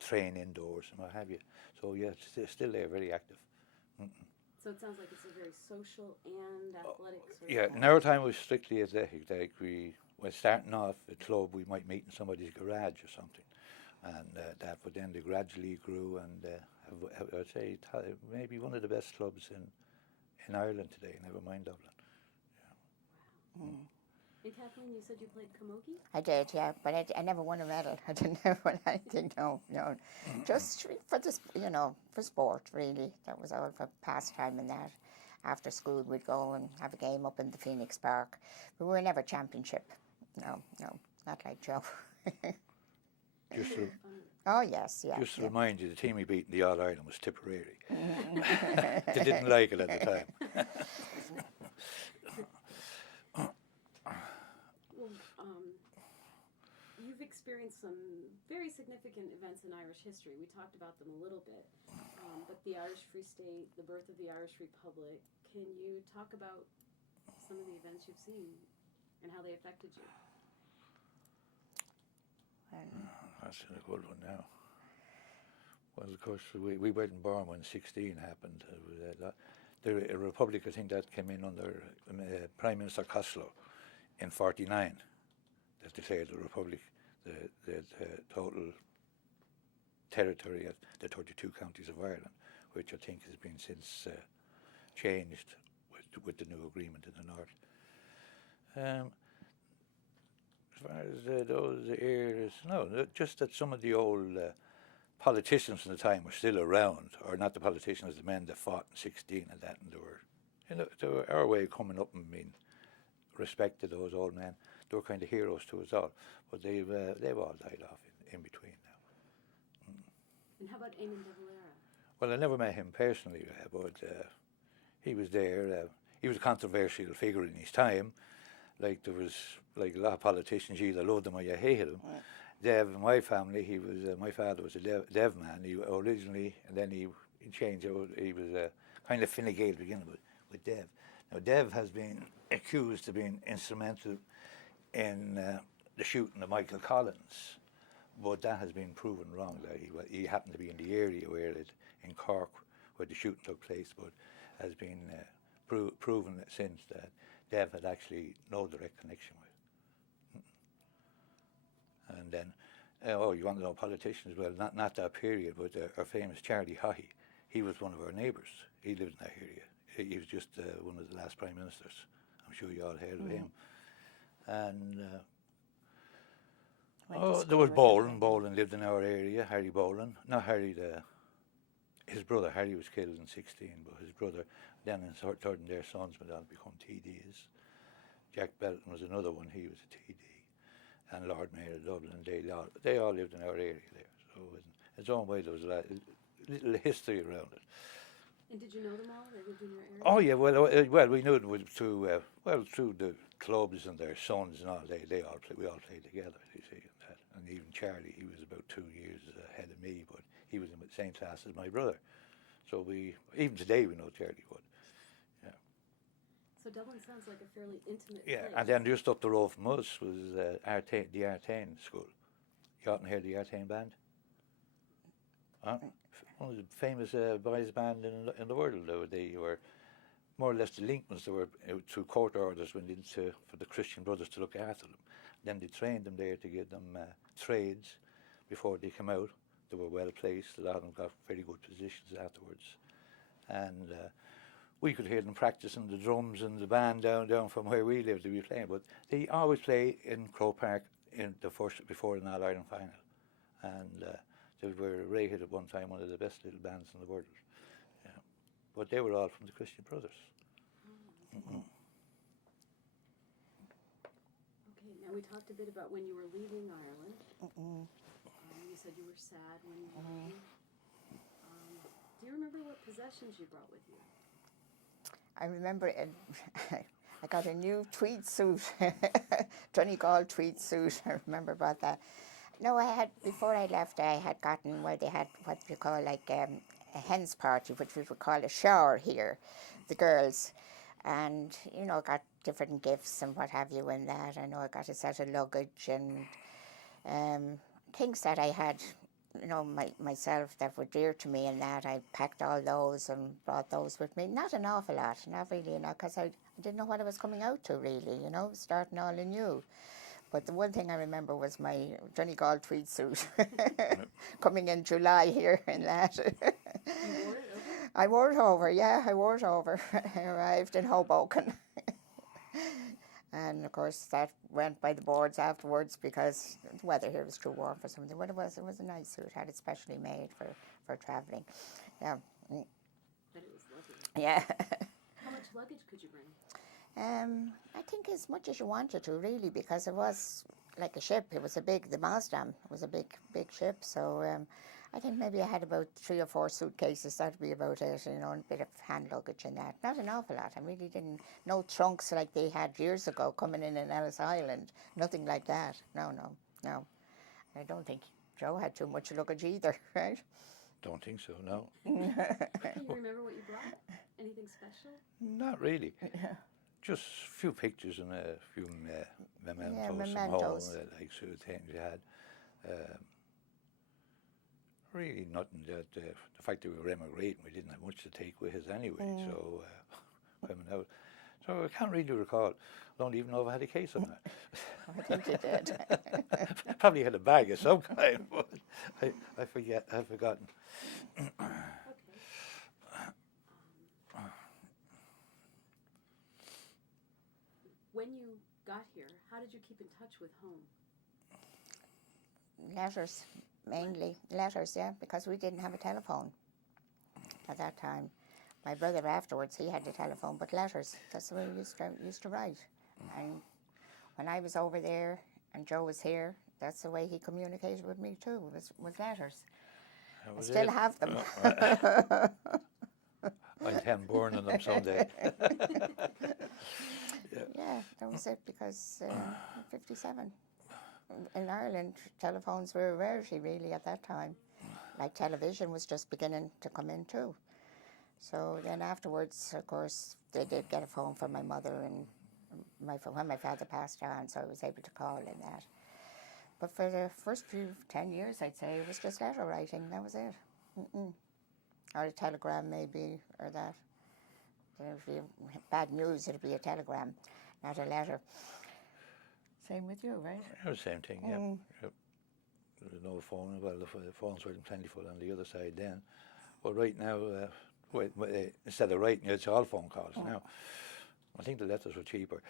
train indoors and what have you. So yeah, it's still there, very active. Mm-mm. So it sounds like it's a very social and athletic sort Yeah, of in our atmosphere. time it was strictly athletic. Like we, when starting off a club, we might meet in somebody's garage or something, and but then they gradually grew, and I'd say maybe one of the best clubs in Ireland today. Never mind Dublin. Wow. And Kathleen, you said you played camogie? I did, yeah, but I never won a medal. I didn't ever win anything. No, no, just for this, for sport. Really, that was all for pastime and that. After school, we'd go and have a game up in the Phoenix Park. But we were never championship. No, no, not like Joe. Just Isn't to, it funny? Oh yes, yeah, just to yeah. remind you, the team we beat in the All Ireland was Tipperary. They didn't like it at the time. Well, you've experienced some very significant events in Irish history. We talked about them a little bit, but the Irish Free State, the birth of the Irish Republic. Can you talk about some of the events you've seen and how they affected you? That's a good one now. Well, of course, we weren't born when 16 happened. The Republic, I think that came in under Prime Minister Costello in 49, that declared the Republic, the total territory of the 32 counties of Ireland, which I think has been since changed with the new agreement in the north. As far as those eras, no, just that some of the old politicians from the time were still around, or not the politicians, the men that fought in 16 and that, and they were our way of coming up and being respected, those old men. They were kind of heroes to us all, but they've all died off in between now. And how about Eamon de Valera? Well, I never met him personally, but he was there. He was a controversial figure in his time. Like there was, like a lot of politicians, you either loved him or you hated him. Dev, in my family, he was my father was a Dev man. He originally, and then he changed. He was kind of Fine Gael beginning with Dev. Now Dev has been accused of being instrumental in the shooting of Michael Collins, but that has been proven wrong. That he happened to be in the area where in Cork where the shooting took place, but has been proven since that Dev had actually no direct connection with. And then, you want to know politicians? Well, not that period, but our famous Charlie Haughey. He was one of our neighbours. He lived in that area. He was just one of the last prime ministers. I'm sure you all heard of him. And there was Boland. Boland lived in our area. Harry Boland, not Harry. His brother Harry was killed in 16, but his brother, then in third and their sons went on to become TDs. Jack Belton was another one. He was a TD. And Lord Mayor of Dublin, they all lived in our area there. So in its own way, there was a little history around it. And did you know them all? They lived in your area? Oh yeah, well we knew them through the clubs and their sons and all. We all played together. You see, and even Charlie, he was about 2 years ahead of me, but he was in the same class as my brother. So even today we know Charlie Wood. So Dublin sounds like a fairly intimate Yeah, place. and then just up the road from us was the Artane School. You often hear the Artane band? Huh? One of the famous boys band in the world. They were more or less delinquents. They were through court orders went into for the Christian Brothers to look after them. Then they trained them there to give them trades before they came out. They were well placed. A lot of them got very good positions afterwards, and we could hear them practicing the drums and the band down from where we lived to be playing. But they always play in Croke Park in the first before an All Ireland final, and they were rated at one time one of the best little bands in the world. Yeah. But they were all from the Christian Brothers. Okay, now we talked a bit about when you were leaving Ireland. You said you were sad when you were leaving. Do you remember what possessions you brought with you? I remember I got a new tweed suit, Donegal tweed suit. I remember about that. No, before I left, I had gotten where they had what you call like a hen's party, which we would call a shower here, the girls, and got different gifts and what have you in that. I know I got a set of luggage and things that I had you know, myself that were dear to me and that. I packed all those and brought those with me. Not an awful lot, not really, you know, because I didn't know what I was coming out to really, you know, starting all anew. But the one thing I remember was my Donegal tweed suit coming in July here in that. You wore it over? I wore it over, yeah, I wore it over. I arrived in Hoboken. And of course that went by the boards afterwards because the weather here was too warm for something. But it was a nice suit, had it specially made for travelling. Yeah. But it was lovely. Yeah. How much luggage could you bring? I think as much as you wanted to, really, because it was like a ship. It was the Maasdam was a big ship. So I think maybe I had about 3 or 4 suitcases. That'd be about it, you know, and a bit of hand luggage and that. Not an awful lot. I really didn't. No trunks like they had years ago coming in Ellis Island. Nothing like that. No. I don't think Joe had too much luggage either, right? Don't think so, no. Can you remember what you brought? Anything special? Not really. Just a few pictures and a few mementos from home, mementos. like sort of things you had. Really nothing that, the fact that we were emigrating, we didn't have much to take with us anyway, so coming out. So I can't really recall. I don't even know if I had a case on that. I think you did. Probably had a bag of some kind, but I've forgotten. Okay. When you got here, how did you keep in touch with home? Letters, mainly. Letters, yeah, because we didn't have a telephone at that time. My brother afterwards, he had a telephone, but letters, that's the way we used to write. And when I was over there and Joe was here, that's the way he communicated with me too, was letters. I still have them. I intend burning them someday. Yeah, that was it, because 57. In Ireland, telephones were a rarity really at that time. Like television was just beginning to come in too. So then afterwards, of course, they did get a phone from my mother and when my father passed on, so I was able to call and that. But for the first 10 years, I'd say, it was just letter writing, that was it. Or a telegram maybe, or that. If you bad news, it'd be a telegram, not a letter. Same with you, right? It was the same thing, yeah. Yep. There was no phone. Well, the phones were plentiful on the other side then. But right now, instead of writing, it's all phone calls now. I think the letters were cheaper.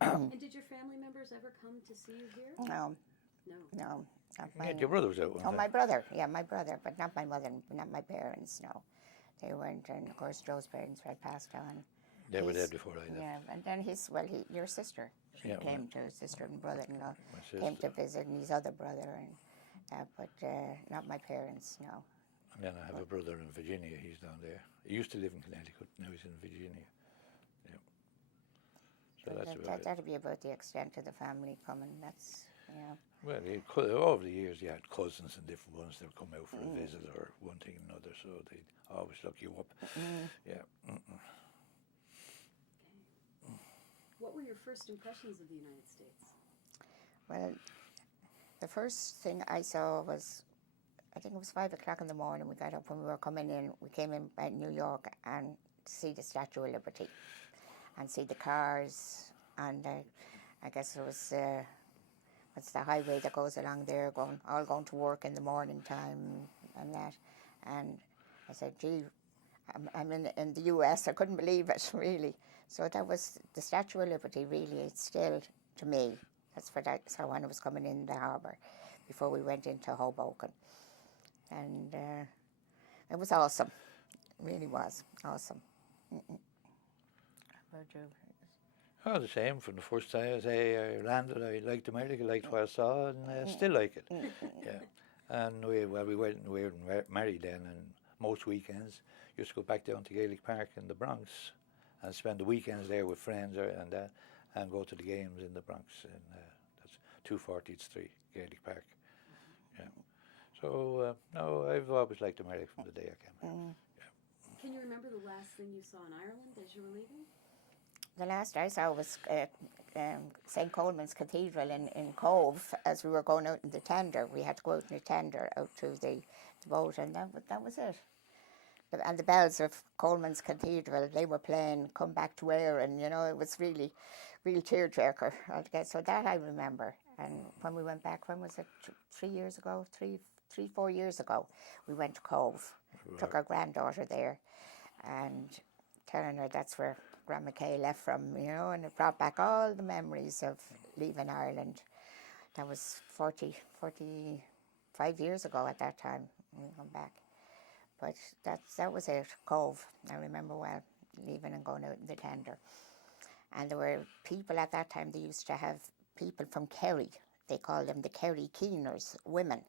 And did your family members ever come to see you here? No. No. Yeah, your brother was out one time. My brother, but not my mother, not my parents, no. They weren't, and of course Joe's parents had passed on. They were dead before I left. Yeah, and then your sister, came to, sister and brother-in-law, came to visit, and his other brother, and but not my parents, no. And then I have a brother in Virginia, he's down there. He used to live in Connecticut, now he's in Virginia. Yeah. So that'd be about the extent of the family coming, that's, yeah. Well, over the years, you had cousins and different ones that would come out for a visit or one thing or another, so they'd always look you up. Yeah. What were your first impressions of the United States? Well, the first thing I saw was, I think it was 5 o'clock in the morning. We got up when we were coming in. We came in by New York and see the Statue of Liberty and see the cars. And I guess it was, it's the highway that goes along there, all going to work in the morning time and that. And I said, gee, I'm in the US. I couldn't believe it, really. So that was the Statue of Liberty, really. It's still, to me, that's how when I was coming in the harbour, before we went into Hoboken. And it was awesome. It really was awesome. How about you? Oh, the same. From the first time I landed, I liked America, liked what I saw, and still like it. Yeah. And we were married then, and most weekends used to go back down to Gaelic Park in the Bronx and spend the weekends there with friends and go to the games in the Bronx. And that's 240th Street, Gaelic Park. Yeah. So, no, I've always liked America from the day I came here. Yeah. Can you remember the last thing you saw in Ireland as you were leaving? The last I saw was St. Coleman's Cathedral in Cove. As we were going out in the tender, we had to go out in the tender out to the boat, and that was it. And the bells of Coleman's Cathedral, they were playing "Come Back to Air," and it was really, real tearjerker. So that I remember. And when we went back, when was it? 3 years ago, 4 years ago, we went to Cove. Right. Took our granddaughter there, and telling her that's where Grandma Kay left from, and it brought back all the memories of leaving Ireland. That was 45 years ago at that time when we went back. But that was it, Cove. I remember well, leaving and going out in the tender. And there were people at that time, they used to have people from Kerry. They called them the Kerry Keeners, women,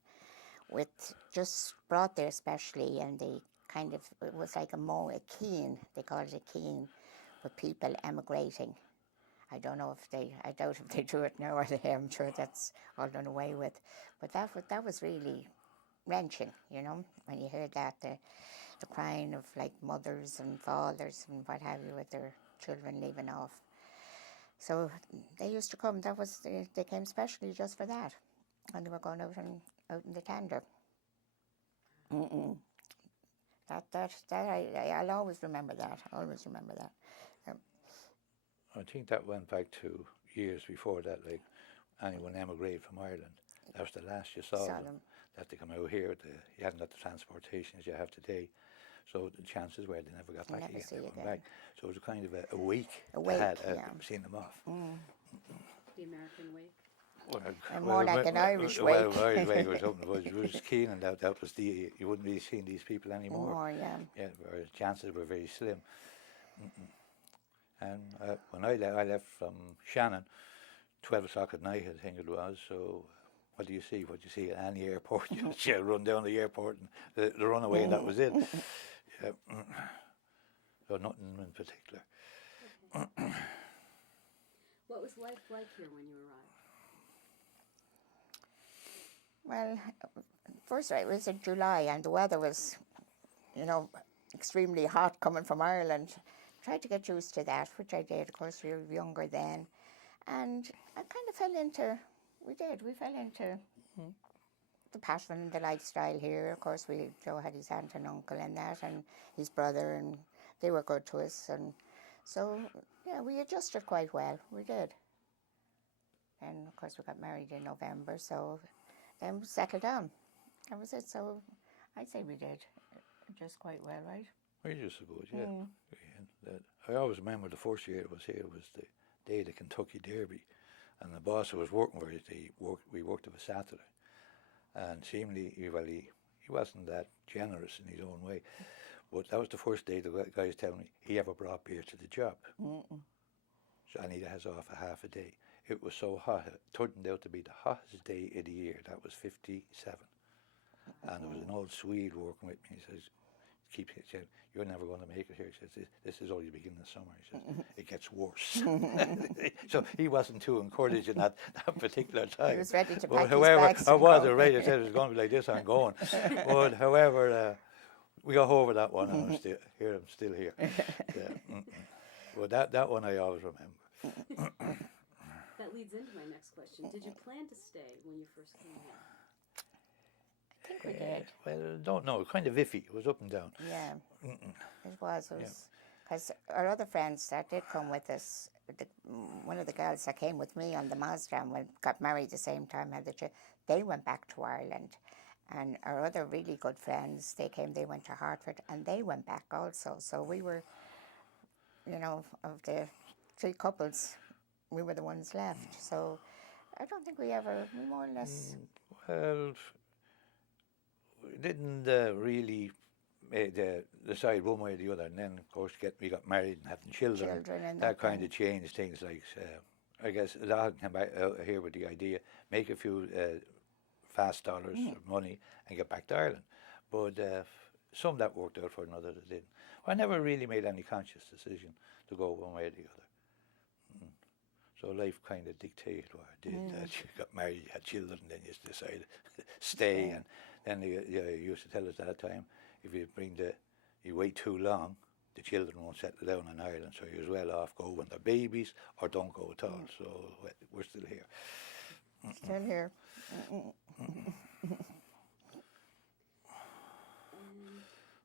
with just brought there especially, and they kind of, it was like a keen, they called it a keen, with people emigrating. I don't know if I doubt if they do it now or they, I'm sure that's all done away with. But that was really wrenching, when you heard that, the crying of like mothers and fathers and what have you with their children leaving off. So they used to come, they came specially just for that. And they were going out in the tender. I'll always remember that, I think that went back to years before that, like anyone emigrated from Ireland. That was the last you saw them. That they come out here, you hadn't got the transportations you have today. So the chances were they never got back again. They went back. So it was kind of a week they had seeing them off. The American wake. Well, more like an Irish wake. Well, Irish wake or something. It was keen, and that was you wouldn't be seeing these people anymore. Yeah, where chances were very slim. And when I left from Shannon, 12 o'clock at night, I think it was. So what do you see? What you see at any airport? You just run down the airport and the runaway, and that was it. So nothing in particular. Okay. What was life like here when you arrived? Well, first it was in July, and the weather was, extremely hot coming from Ireland. Tried to get used to that, which I did. Of course, we were younger then. And I kind of fell into the pattern and the lifestyle here. Of course, Joe had his aunt and uncle and that, and his brother, and they were good to us. And so, we adjusted quite well. We did. And, of course, we got married in November, so then we settled down. That was it. So I'd say we did adjust quite well, right? I just suppose, yeah. I always remember the first year I was here was the day of the Kentucky Derby, and the boss I was working with, we worked of a Saturday, and seemingly, he wasn't that generous in his own way, but that was the first day the guys telling me he ever brought beer to the job. So, and he has off a half a day. It was so hot, it turned out to be the hottest day of the year. That was 57. And there was an old Swede working with me. He says, keep saying, "You're never going to make it here." He says, "This is only the beginning of summer." He says, "It gets worse." So he wasn't too encouraging at that particular time. He was ready to but pack however, his bags I was ready. I said it was going to be like this. I'm going. But however, we got over that one, and I'm still here. Well, that one I always remember. That leads into my next question. Did you plan to stay when you first came here? I think we did. Well, don't know. Kind of iffy. It was up and down. Yeah, it was. Because our other friends that did come with us, one of the girls that came with me on the Mazda and got married the same time, they went back to Ireland. And our other really good friends, they went to Hartford, and they went back also. So we were, of the three couples, we were the ones left. So I don't think we more or less... Well, we didn't really decide one way or the other. And then, of course, we got married and having children and that kind of changed things. Like, I guess a lot came back out here with the idea, make a few fast dollars of money and get back to Ireland. But some that worked out for another that didn't. I never really made any conscious decision to go one way or the other. So life kind of dictated what I did. You got married, you had children, then you decided to stay. And then you used to tell us at that time, if you wait too long, the children won't settle down in Ireland, so you're as well off go when they're babies or don't go at all. So we're still here. Still here.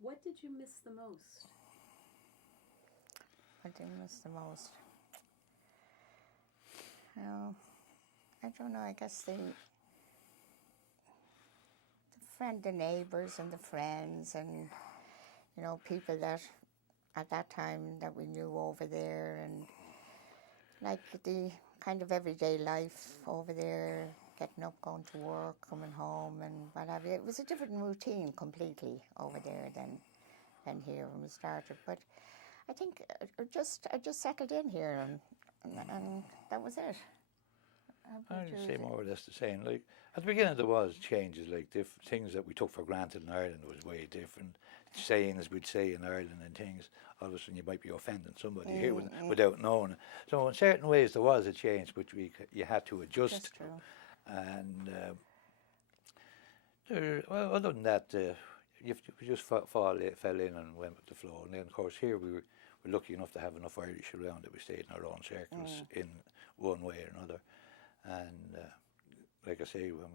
What did you miss the most? What did I miss the most? Well, I don't know. I guess the neighbours and the friends and, you know, people that at that time that we knew over there, and like the kind of everyday life over there, getting up, going to work, coming home and what have you. It was a different routine completely over there than here when we started. But I think I just settled in here and that was it. I'd say more or less the same. Like at the beginning, there was changes, like things that we took for granted in Ireland was way different. Sayings we'd say in Ireland and things. All of a sudden, you might be offending somebody here without knowing it. So in certain ways, there was a change, which you had to adjust to. And well, other than that, we just fell in and went with the flow. And then, of course, here we were lucky enough to have enough Irish around that we stayed in our own circles in one way or another. And like I say, when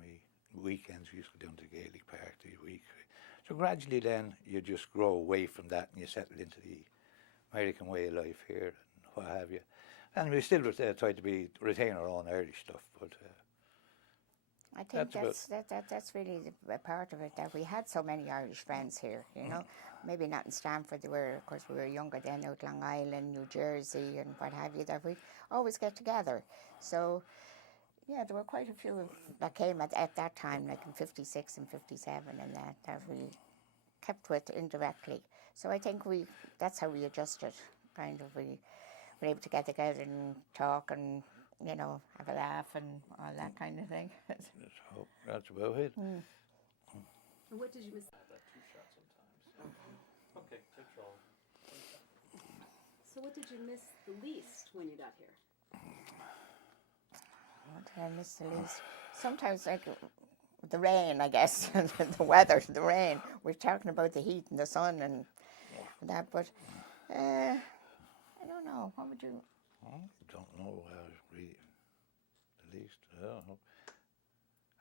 weekends we used to go down to Gaelic Park the week. So gradually then you just grow away from that and you settle into the American way of life here and what have you. And we still try to retain our own Irish stuff, but I think that's really a part of it, that we had so many Irish friends here, you know. Maybe not in Stamford, of course we were younger then, out Long Island, New Jersey and what have you, that we always get together. So yeah, there were quite a few that came at that time, like in 56 and 57 and that we kept with indirectly. So I think that's how we adjusted, kind of. We were able to get together and talk and, you know, have a laugh and all that kind of thing. That's about it. And what did you miss? About 2 shots sometimes. Okay, control. So what did you miss the least when you got here? What did I miss the least? Sometimes, like, the rain, I guess, the weather, the rain. We're talking about the heat and the sun and that, but I don't know. What would you... I don't know. Really, at least, I don't know.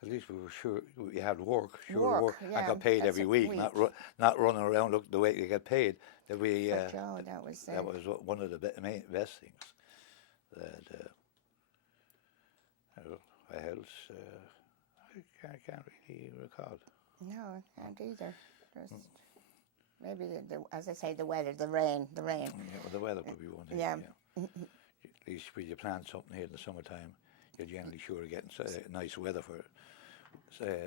At least we were sure we had work. Work. Yeah, I got paid every week, not running around looking the way you get paid. That we. Joe, that was one of the best things. That what else? I can't really recall. No, I can't either. Just maybe as I say, the weather, the rain. Yeah, well, the weather would be one thing. Yeah. At least when you plant something here in the summertime, you're generally sure of getting nice weather for it.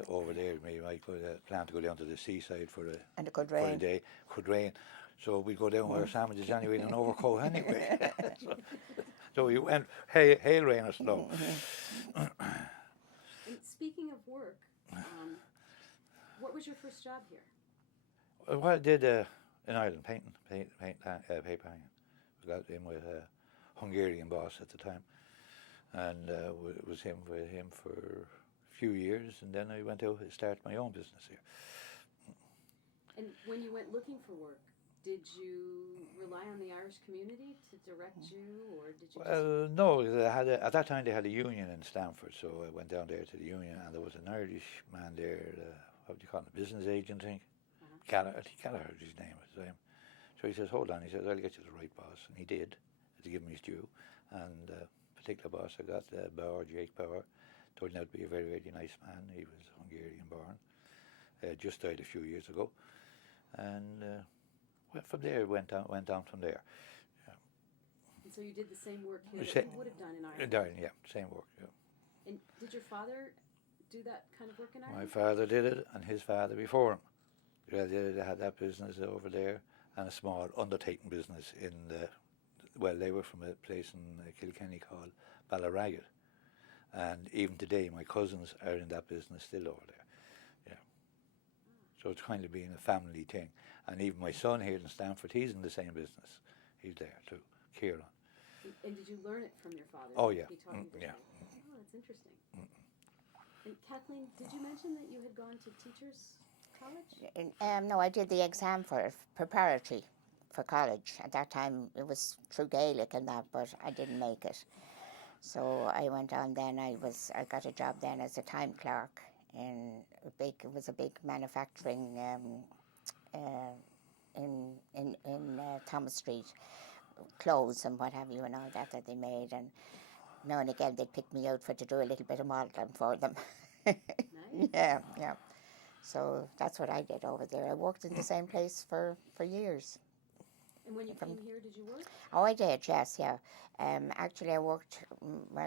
Over there, maybe I might plan to go down to the seaside for a day. Could rain. So we go down with our sandwiches anyway in an overcoat anyway. So we went hail, rain or snow. And speaking of work, what was your first job here? Well, I did in Ireland, paper hanging. We got in with a Hungarian boss at the time, and it was with him for a few years, and then I went out and started my own business here. And when you went looking for work, did you rely on the Irish community to direct you, or did you no, at that time they had a union in Stamford, so I went down there to the union, and there was an Irish man there, what do you call him, a business agent thing? Gallagher was his name at the time. So he says, hold on, he says, I'll get you the right boss, and he did, to give him his due, and particular boss I got, Jake Bauer, turned out to be a very, very nice man. He was Hungarian born, just died a few years ago, and from there went down from there. Yeah. And so you did the same work here that you would have done in Ireland? Ireland, yeah, same work. Yeah. And did your father do that kind of work in Ireland? My father did it, and his father before him. They had that business over there, and a small undertaking business in they were from a place in Kilkenny called Ballaragget. And even today, my cousins are in that business still over there. Yeah. So it's kind of been a family thing. And even my son here in Stamford, he's in the same business. He's there too, Kieran. And did you learn it from your father? Oh, yeah. He taught you yeah. Oh, that's interesting. And Kathleen, did you mention that you had gone to teachers' college? No, I did the exam for it, preparatory for college. At that time, it was through Gaelic and that, but I didn't make it. So I went on then. I got a job then as a time clerk in it was a big manufacturing in Thomas Street, clothes and what have you and all that they made. And now and again they'd pick me out to do a little bit of modelling for them. Nice. Yeah. So that's what I did over there. I worked in the same place for years. And when you came here, did you work? Oh, I did, yes, yeah. Actually, I worked,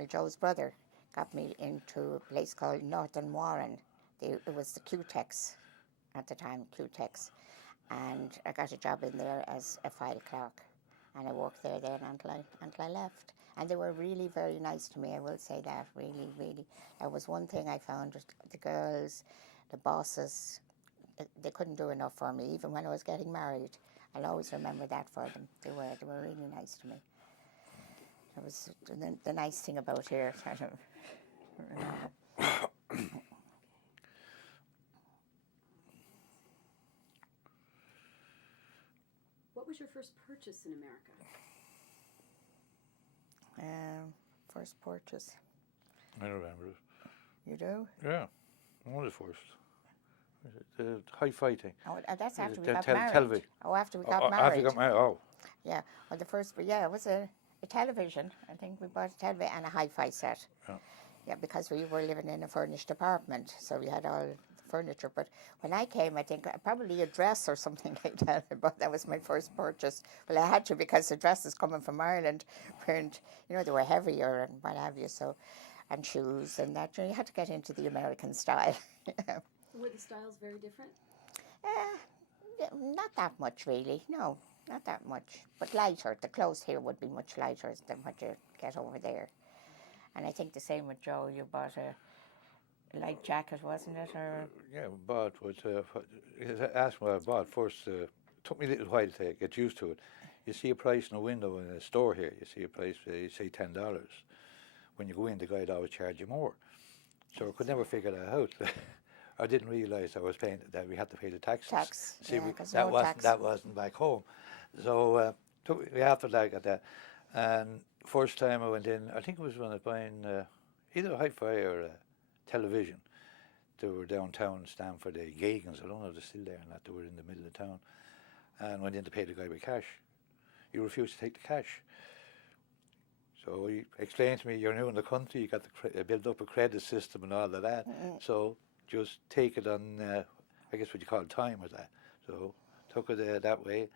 Joe's brother got me into a place called Northern Warren. It was the Q-Tex at the time, Q-Tex. And I got a job in there as a file clerk. And I worked there then until I left. And they were really very nice to me, I will say that, really, really. That was one thing I found, just the girls, the bosses, they couldn't do enough for me, even when I was getting married. I'll always remember that for them. They were really nice to me. That was the nice thing about here. What was your first purchase in America? First purchase. I remember it. You do? Yeah, one of the first. The hi-fi thing. Oh, that's after we The got married. television. Oh, after we got married. After you got married, oh. Yeah, well, the first, it was a television. I think we bought a television and a hi-fi set. Yeah, because we were living in a furnished apartment, so we had all the furniture. But when I came, I think probably a dress or something like that. But that was my first purchase. Well, I had to because the dresses coming from Ireland weren't, they were heavier and what have you. So, and shoes and that. You had to get into the American style. Yeah. Were the styles very different? Not that much, really. No, not that much. But lighter. The clothes here would be much lighter than what you get over there. And I think the same with Joe. You bought a light jacket, wasn't it? Or Yeah, bought what? Asked what I bought first. Took me a little while to get used to it. You see a price in a window in a store here. You see a price, you say $10. When you go in, the guy'd always charge you more. So I could never figure that out. I didn't realise I was paying that we had to pay the taxes. See, yeah, 'cause that no wasn't tax. that wasn't back home. So took me after that I got that. And first time I went in, I think it was when I was buying either a hi-fi or a television. They were downtown in Stamford, the Gagans. I don't know if they're still there and that. They were in the middle of town. And went in to pay the guy with cash. He refused to take the cash. So he explained to me, you're new in the country, you got to build up a credit system and all of that. So just take it on, I guess what you call time with that. So took it that way.